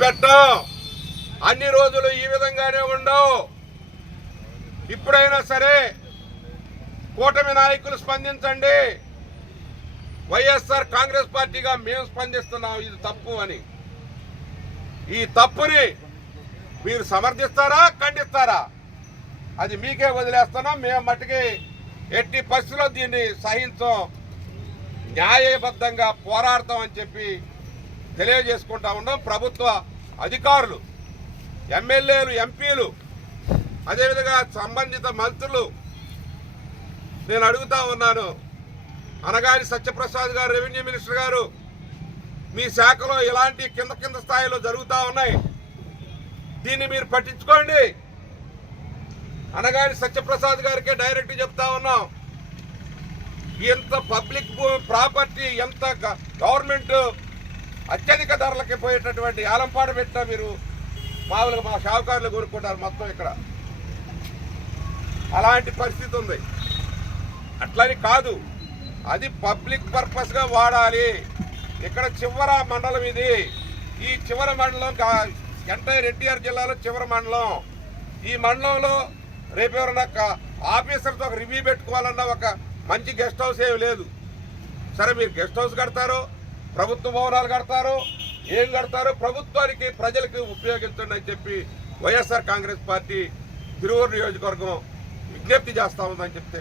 వదిలిపెట్టం. అన్ని రోజులు ఈ విధంగానే ఉండవు. ఇప్పుడైనా సరే కూటమి నాయకులు స్పందించండి. వైఎస్ఆర్ కాంగ్రెస్ పార్టీగా మేము స్పందిస్తున్నాం ఇది తప్పు అని. ఈ తప్పుని మీరు సమర్థిస్తారా ఖండిస్తారా అది మీకే వదిలేస్తున్నాం. మేము మట్టుకి ఎట్టి పరిస్థితుల్లో దీన్ని సహించం, న్యాయబద్ధంగా పోరాడతాం అని చెప్పి తెలియజేసుకుంటా ఉన్నాం. ప్రభుత్వ అధికారులు, ఎమ్మెల్యేలు, ఎంపీలు, అదేవిధంగా సంబంధిత మంత్రులు నేను అడుగుతా ఉన్నాను. అనగాని సత్యప్రసాద్ గారు, రెవెన్యూ మినిస్టర్ గారు, మీ శాఖలో ఇలాంటి కింద స్థాయిలో జరుగుతూ ఉన్నాయి, దీన్ని మీరు పట్టించుకోండి. అనగాని సత్యప్రసాద్ గారికే డైరెక్ట్ చెప్తా ఉన్నాం. ఎంత పబ్లిక్ ప్రాపర్టీ, ఎంత గవర్నమెంట్ అత్యధిక ధరలకి పోయేటటువంటి ఆలంపాట పెట్టినా మీరు మామూలుగా మా షావుకారులు కోరుకుంటారు మొత్తం. ఇక్కడ అలాంటి పరిస్థితి ఉంది. అట్లని కాదు, అది పబ్లిక్ పర్పస్గా వాడాలి. ఇక్కడ చివర మండలం ఇది. ఈ చివరి మండలం ఎంటైర్ ఎన్టీఆర్ జిల్లాలో చివరి మండలం. ఈ మండలంలో రేపు ఎవరన్నా ఆఫీసర్తో ఒక రివ్యూ పెట్టుకోవాలన్నా ఒక మంచి గెస్ట్ హౌస్ ఏమి లేదు. సరే మీరు గెస్ట్ హౌస్ కడతారు, ప్రభుత్వ భవనాలు కడతారు, ఏం కడతారు, ప్రభుత్వానికి ప్రజలకు ఉపయోగించండి అని చెప్పి వైఎస్ఆర్ కాంగ్రెస్ పార్టీ తిరువూరు నియోజకవర్గం విజ్ఞప్తి చేస్తా ఉందని చెప్తే